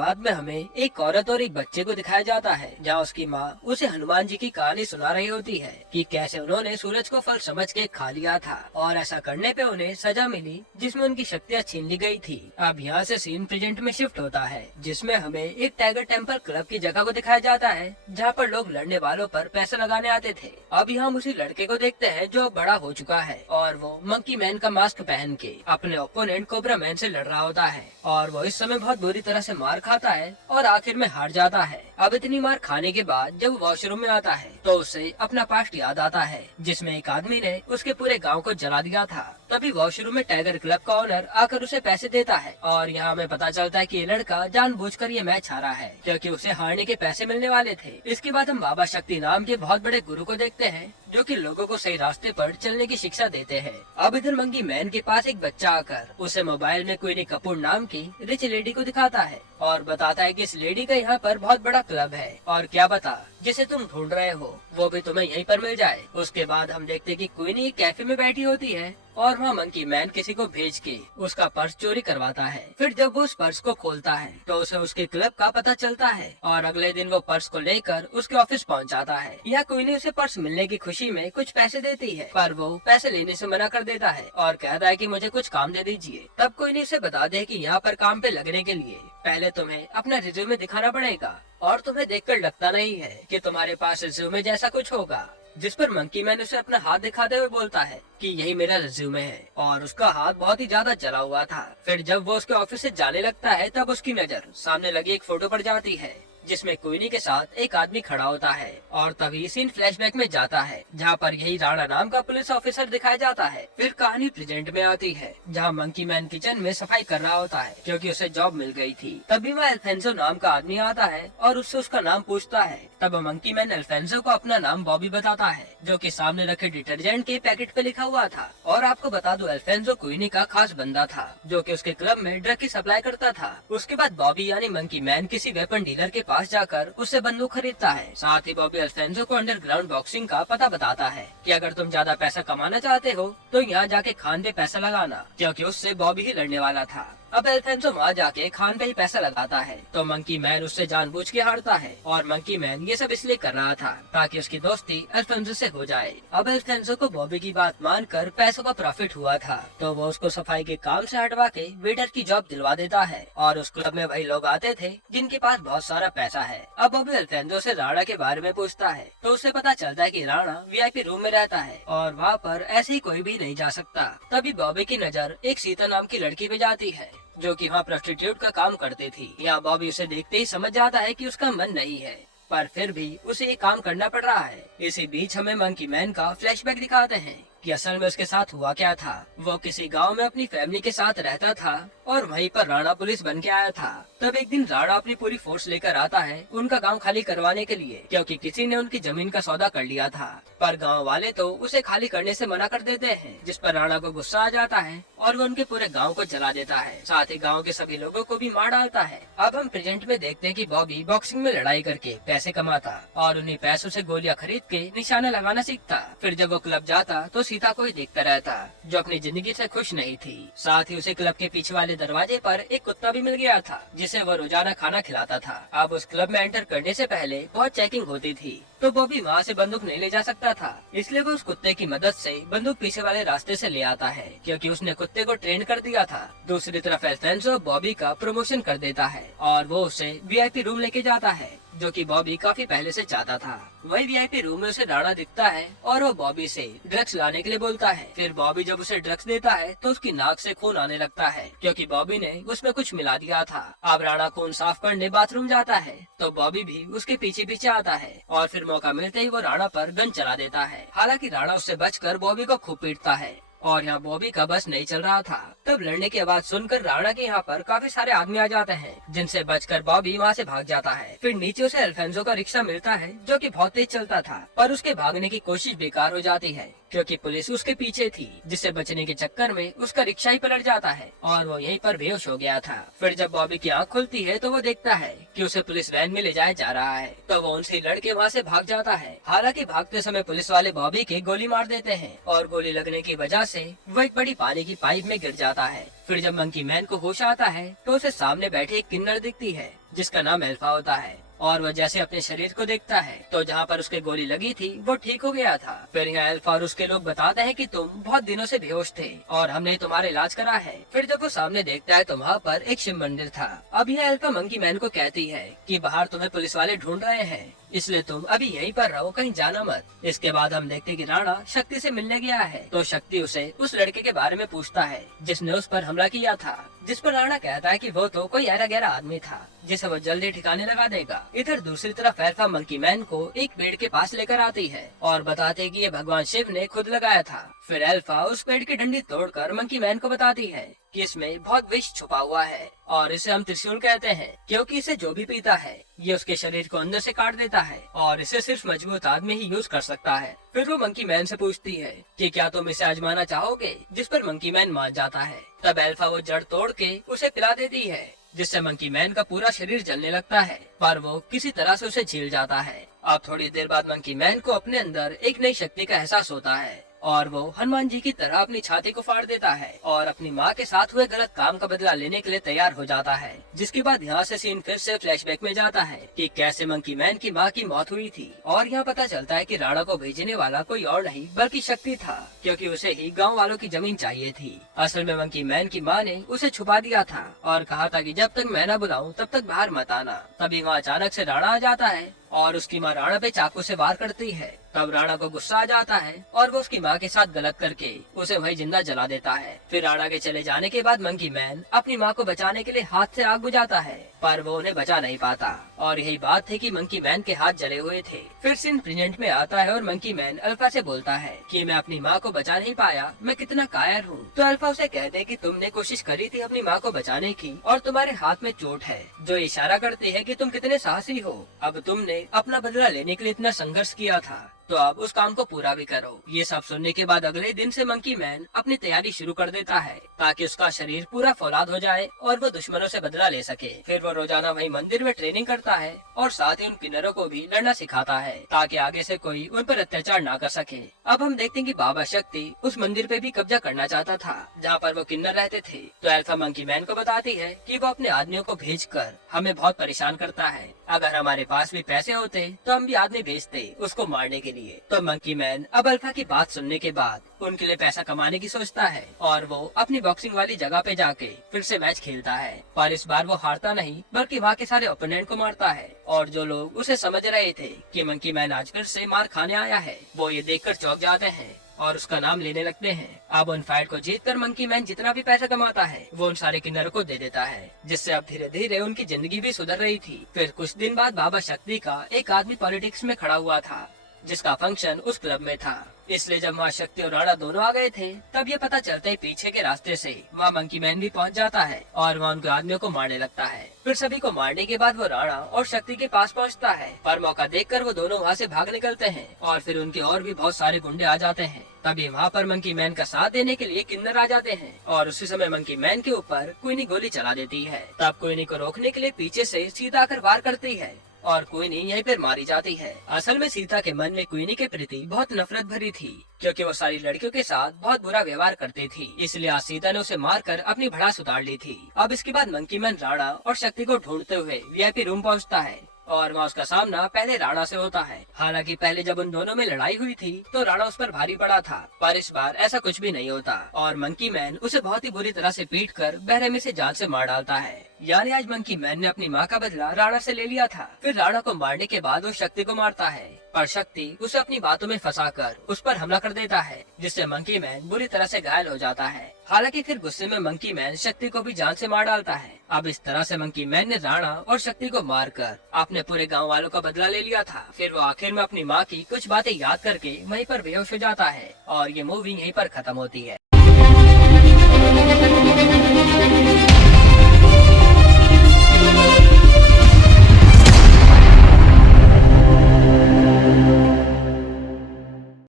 शुरुआत में हमें एक औरत और एक बच्चे को दिखाया जाता है, जहाँ उसकी माँ उसे हनुमान जी की कहानी सुना रही होती है कि कैसे उन्होंने सूरज को फल समझ के खा लिया था और ऐसा करने पे उन्हें सजा मिली जिसमें उनकी शक्तियाँ छीन ली गई थी। अब यहाँ से सीन प्रेजेंट में शिफ्ट होता है, जिसमें हमें एक टाइगर टेम्पल क्लब की जगह को दिखाया जाता है, जहाँ पर लोग लड़ने वालों पर पैसे लगाने आते थे। अब यहाँ हम उसी लड़के को देखते हैं जो अब बड़ा हो चुका है और वो मंकी मैन का मास्क पहन के अपने ओपोनेंट कोबरा मैन से लड़ रहा होता है और वो इस समय बहुत बुरी तरह से मार खाता है और आखिर में हार जाता है। अब इतनी मार खाने के बाद जब वॉशरूम में आता है तो उसे अपना पास्ट याद आता है, जिसमें एक आदमी ने उसके पूरे गांव को जला दिया था। तभी वॉशरूम में टाइगर क्लब का ओनर आकर उसे पैसे देता है और यहाँ हमें पता चलता है कि ये लड़का जानबूझकर ये मैच हारा है क्योंकि उसे हारने के पैसे मिलने वाले थे। इसके बाद हम बाबा शक्ति नाम के बहुत बड़े गुरु को देखते हैं जो कि लोगों को सही रास्ते पर चलने की शिक्षा देते हैं। अब इधर मंकी मैन के पास एक बच्चा आकर उसे मोबाइल में क्वीनी कपूर नाम की रिच लेडी को दिखाता है और बताता है कि इस लेडी का यहाँ पर बहुत बड़ा क्लब है और क्या बता जिसे तुम ढूंढ रहे हो वो भी तुम्हें यहीं पर मिल जाए। उसके बाद हम देखते कि क्वीनी एक कैफे में बैठी होती है और वहाँ मंकी मैन किसी को भेज के उसका पर्स चोरी करवाता है। फिर जब वो उस पर्स को खोलता है तो उसे उसके क्लब का पता चलता है और अगले दिन वो पर्स को लेकर उसके ऑफिस पहुँच जाता है। यह क्वीनी उसे पर्स मिलने की खुशी में कुछ पैसे देती है, पर वो पैसे लेने से मना कर देता है और कहता है कि मुझे कुछ काम दे दीजिए। तब क्वीनी उसे बता दे कि यहाँ पर काम पे लगने के लिए पहले तुम्हें अपना रिज्यूमे दिखाना पड़ेगा और तुम्हें देखकर लगता नहीं है कि तुम्हारे पास रिज्यूमे जैसा कुछ होगा। जिस पर मंकी मैन उसे अपना हाथ दिखाते हुए बोलता है कि यही मेरा रिज्यूमे है और उसका हाथ बहुत ही ज्यादा जला हुआ था। फिर जब वो उसके ऑफिस से जाने लगता है तब उसकी नजर सामने लगी एक फोटो पर जाती है जिसमें क्वीनी के साथ एक आदमी खड़ा होता है और तभी सीन फ्लैशबैक में जाता है जहाँ पर यही राणा नाम का पुलिस ऑफिसर दिखाया जाता है। फिर कहानी प्रेजेंट में आती है जहाँ मंकी मैन किचन में सफाई कर रहा होता है क्योंकि उसे जॉब मिल गई थी। तभी वहाँ अल्फेंसो नाम का आदमी आता है और उससे उसका नाम पूछता है। तब मंकी मैन अल्फेंसो को अपना नाम बॉबी बताता है जो कि सामने रखे डिटर्जेंट के पैकेट पे लिखा हुआ था। और आपको बता दूं अल्फेंसो क्वीनी का खास बंदा था जो कि उसके क्लब में ड्रग की सप्लाई करता था। उसके बाद बॉबी यानी मंकी मैन किसी वेपन डीलर के पास जाकर उससे बंदूक खरीदता है। साथ ही बॉबी अल्फेंसो को अंडरग्राउंड बॉक्सिंग का पता बताता है कि अगर तुम ज्यादा पैसा कमाना चाहते हो तो यहाँ जाके खान पे पैसा लगाना, क्योंकि उससे बॉबी ही लड़ने वाला था। अब अल्फेंसो वहाँ जाके खान पे ही पैसा लगाता है तो मंकी मैन उससे जानबूझ के हारता है और मंकी मैन ये सब इसलिए कर रहा था ताकि उसकी दोस्ती अल्फेंसो से हो जाए। अब अल्फेंसो को बॉबी की बात मानकर पैसों का प्रॉफिट हुआ था तो वो उसको सफाई के काम से हटवा के वेटर की जॉब दिलवा देता है और उस क्लब में वही लोग आते थे जिनके पास बहुत सारा पैसा है। अब बॉबी अल्फेंसो से राणा के बारे में पूछता है तो उसे पता चलता है कि राणा वीआईपी रूम में रहता है और वहाँ पर ऐसे ही कोई भी नहीं जा सकता। तभी बॉबी की नजर एक सीता नाम की लड़की पे जाती है जो कि वहाँ प्रोस्टिट्यूट का काम करती थी। यहाँ बॉबी उसे देखते ही समझ जाता है कि उसका मन नहीं है, पर फिर भी उसे ये काम करना पड़ रहा है। इसी बीच हमें मंकी मैन का फ्लैशबैक दिखाते हैं कि असल में उसके साथ हुआ क्या था। वो किसी गांव में अपनी फैमिली के साथ रहता था और वहीं पर राणा पुलिस बन के आया था। तब एक दिन राणा अपनी पूरी फोर्स लेकर आता है उनका गांव खाली करवाने के लिए क्योंकि किसी ने उनकी जमीन का सौदा कर लिया था, पर गांव वाले तो उसे खाली करने से मना कर देते हैं, जिस पर राणा को गुस्सा आ जाता है और वो उनके पूरे गांव को जला देता है, साथ ही गांव के सभी लोगों को भी मार डालता है। अब हम प्रेजेंट में देखते हैं कि बॉबी बॉक्सिंग में लड़ाई करके पैसे कमाता और उन्हीं पैसों से गोलियां खरीद के निशाना लगाना सीखता। फिर जब वो क्लब जाता तो सीता को ही देखता रहता जो अपनी जिंदगी से खुश नहीं थी। साथ ही उसे क्लब के पीछे वाले दरवाजे पर एक कुत्ता भी मिल गया था जिसे वो रोजाना खाना खिलाता था। अब उस क्लब में एंटर करने से पहले बहुत चेकिंग होती थी तो बॉबी वहाँ से बंदूक नहीं ले जा सकता था, इसलिए वो उस कुत्ते की मदद से बंदूक पीछे वाले रास्ते से ले आता है क्योंकि उसने कुत्ते को ट्रेन कर दिया था। दूसरी तरफ अल्फेंसो बॉबी का प्रमोशन कर देता है और वो उसे वीआईपी रूम लेके जाता है जो कि बॉबी काफी पहले से चाहता था। वही वीआईपी रूम में उसे राणा दिखता है और वो बॉबी से ड्रग्स लाने के लिए बोलता है। फिर बॉबी जब उसे ड्रग्स देता है तो उसकी नाक से खून आने लगता है क्योंकि बॉबी ने उसमें कुछ मिला दिया था। अब राणा खून साफ करने बाथरूम जाता है तो बॉबी भी उसके पीछे पीछे आता है और फिर मौका मिलते ही वो राणा पर गन चला देता है। हालांकि राणा उससे बचकर बॉबी को खूब पीटता है और यहाँ बॉबी का बस नहीं चल रहा था। तब लड़ने की आवाज सुनकर राणा के यहाँ पर काफी सारे आदमी आ जाते हैं जिनसे बचकर बॉबी वहाँ से भाग जाता है। फिर नीचे उसे अल्फेंसो का रिक्शा मिलता है जो कि बहुत तेज चलता था, पर उसके भागने की कोशिश बेकार हो जाती है क्योंकि पुलिस उसके पीछे थी, जिससे बचने के चक्कर में उसका रिक्शा ही पलट जाता है और वो यहीं पर बेहोश हो गया था। फिर जब बॉबी की आँख खुलती है तो वो देखता है कि उसे पुलिस वैन में ले जाया जा रहा है तो वो उनसे लड़के वहाँ से भाग जाता है। हालांकि भागते समय पुलिस वाले बॉबी के गोली मार देते हैं और गोली लगने की वजह से वो एक बड़ी पानी की पाइप में गिर जाता है। फिर जब मंकी मैन को होश आता है तो उसे सामने बैठे एक किन्नर दिखती है जिसका नाम अल्फा होता है। और वह जैसे अपने शरीर को देखता है तो जहाँ पर उसके गोली लगी थी वो ठीक हो गया था। फिर यहाँ अल्फा और उसके लोग बताते हैं कि तुम बहुत दिनों से बेहोश थे और हमने तुम्हारा इलाज करा है। फिर जब वो सामने देखता है तो वहाँ पर एक शिव मंदिर था। अब यह अल्फा मंकी मैन को कहती है कि बाहर तुम्हें पुलिस वाले ढूंढ रहे हैं, इसलिए तुम अभी यहीं पर रहो, कहीं जाना मत। इसके बाद हम देखते कि राणा शक्ति से मिलने गया है तो शक्ति उसे उस लड़के के बारे में पूछता है जिसने उस पर हमला किया था, जिस पर राणा कहता है कि वो तो कोई ऐरा गहरा आदमी था जिसे वो जल्दी ठिकाने लगा देगा। इधर दूसरी तरफ अल्फा मंकी मैन को एक पेड़ के पास लेकर आती है और बताते कि ये भगवान शिव ने खुद लगाया था। फिर अल्फा उस पेड़ की डंडी तोड़कर मंकी मैन को बताती है कि इसमें बहुत विष छुपा हुआ है और इसे हम त्रिशूल कहते हैं, क्योंकि इसे जो भी पीता है ये उसके शरीर को अंदर से काट देता है और इसे सिर्फ मजबूत आदमी ही यूज कर सकता है। फिर वो मंकी मैन से पूछती है कि क्या तुम इसे आजमाना चाहोगे, जिस पर मंकी मैन मान जाता है। तब अल्फा वो जड़ तोड़ के उसे पिला देती है, जिससे मंकी मैन का पूरा शरीर जलने लगता है, पर वो किसी तरह से उसे झील जाता है। अब थोड़ी देर बाद मंकी मैन को अपने अंदर एक नई शक्ति का एहसास होता है और वो हनुमान जी की तरह अपनी छाती को फाड़ देता है और अपनी माँ के साथ हुए गलत काम का बदला लेने के लिए तैयार हो जाता है। जिसके बाद यहाँ से सीन फिर से फ्लैशबैक में जाता है कि कैसे मंकी मैन की माँ की मौत हुई थी और यहाँ पता चलता है कि राणा को भेजने वाला कोई और नहीं बल्कि शक्ति था, क्योंकि उसे ही गाँव वालों की जमीन चाहिए थी। असल में मंकी मैन की माँ ने उसे छुपा दिया था और कहा था कि जब तक मैं न बुलाऊं तब तक बाहर मत आना। तभी वहाँ अचानक से राणा आ जाता है और उसकी माँ राणा पे चाकू से वार करती है। तब राणा को गुस्सा आ जाता है और वो उसकी माँ के साथ गलत करके उसे वही जिंदा जला देता है। फिर राणा के चले जाने के बाद मंकी मैन अपनी माँ को बचाने के लिए हाथ से आग बुझाता है, पर वो उन्हें बचा नहीं पाता और यही बात थी कि मंकी मैन के हाथ जले हुए थे। फिर सीन प्रेजेंट में आता है और मंकी मैन अल्फा से बोलता है कि मैं अपनी माँ को बचा नहीं पाया, मैं कितना कायर हूँ। तो अल्फा उसे कहते हैं कि तुमने कोशिश करी थी अपनी माँ को बचाने की और तुम्हारे हाथ में चोट है, जो इशारा करती है कि तुम कितने साहसी हो। अब तुमने अपना बदला लेने के लिए इतना संघर्ष किया था तो अब उस काम को पूरा भी करो। ये सब सुनने के बाद अगले दिन से मंकी मैन अपनी तैयारी शुरू कर देता है ताकि उसका शरीर पूरा फौलाद हो जाए और वो दुश्मनों से बदला ले सके। फिर वो रोजाना वही मंदिर में ट्रेनिंग करता है और साथ ही उन किन्नरों को भी लड़ना सिखाता है ताकि आगे से कोई उन पर अत्याचार ना कर सके। अब हम देखते हैं कि बाबा शक्ति उस मंदिर पे भी कब्जा करना चाहता था जहाँ पर वो किन्नर रहते थे। तो अल्फा मंकी मैन को बताती है कि वो अपने आदमियों को भेजकर हमें बहुत परेशान करता है। अगर हमारे पास भी पैसे होते तो हम भी आदमी भेजते उसको मारने के लिए। तो मंकी मैन अब अल्फा की बात सुनने के बाद उनके लिए पैसा कमाने की सोचता है और वो अपनी बॉक्सिंग वाली जगह पे जाके फिर से मैच खेलता है, पर इस बार वो हारता नहीं बल्कि वहाँ के सारे ओपोनेंट को मारता है। और जो लोग उसे समझ रहे थे कि मंकी मैन आज फिर से मार खाने आया है वो ये देखकर चौंक जाते हैं और उसका नाम लेने लगते हैं। अब उन फाइट को जीतकर मंकी मैन जितना भी पैसा कमाता है वो उन सारे किन्नरों को दे देता है, जिससे अब धीरे धीरे उनकी जिंदगी भी सुधर रही थी। फिर कुछ दिन बाद बाबा शक्ति का एक आदमी पॉलिटिक्स में खड़ा हुआ था जिसका फंक्शन उस क्लब में था, इसलिए जब माँ शक्ति और राणा दोनों आ गए थे तब ये पता चलता है पीछे के रास्ते से माँ मंकी मैन भी पहुँच जाता है और वहाँ उनके आदमियों को मारने लगता है। फिर सभी को मारने के बाद वो राणा और शक्ति के पास पहुँचता है, पर मौका देखकर वो दोनों वहाँ से भाग निकलते हैं और फिर उनके और भी बहुत सारे गुंडे आ जाते हैं। तभी वहाँ पर मंकी मैन का साथ देने के लिए किन्नर आ जाते हैं और उसी समय मंकी मैन के ऊपर क्वीनी गोली चला देती है। तब क्वीनी को रोकने के लिए पीछे से सीता आकर वार करती है और क्वीनी यहीं पर मारी जाती है। असल में सीता के मन में क्वीनी के प्रति बहुत नफरत भरी थी, क्योंकि वो सारी लड़कियों के साथ बहुत बुरा व्यवहार करती थी, इसलिए आज सीता ने उसे मारकर अपनी भड़ास उतार ली थी। अब इसके बाद मंकी मैन राणा और शक्ति को ढूंढते हुए वीआईपी रूम पहुंचता है और वहाँ उसका सामना पहले राणा से होता है। हालांकि पहले जब उन दोनों में लड़ाई हुई थी तो राणा उस पर भारी पड़ा था, पर इस बार ऐसा कुछ भी नहीं होता और मंकी मैन उसे बहुत ही बुरी तरह से पीट कर बेरहमी से जान से मार डालता है। यानी आज मंकी मैन ने अपनी माँ का बदला राणा से ले लिया था। फिर राणा को मारने के बाद वो शक्ति को मारता है, पर शक्ति उसे अपनी बातों में फंसाकर उस पर हमला कर देता है, जिससे मंकी मैन बुरी तरह से घायल हो जाता है। हालांकि फिर गुस्से में मंकी मैन शक्ति को भी जान से मार डालता है। अब इस तरह से मंकी मैन ने राणा और शक्ति को मारकर अपने पूरे गांव वालों का बदला ले लिया था। फिर वो आखिर में अपनी माँ की कुछ बातें याद करके वहीं पर बेहोश हो जाता है और ये मूवी यहीं पर खत्म होती है।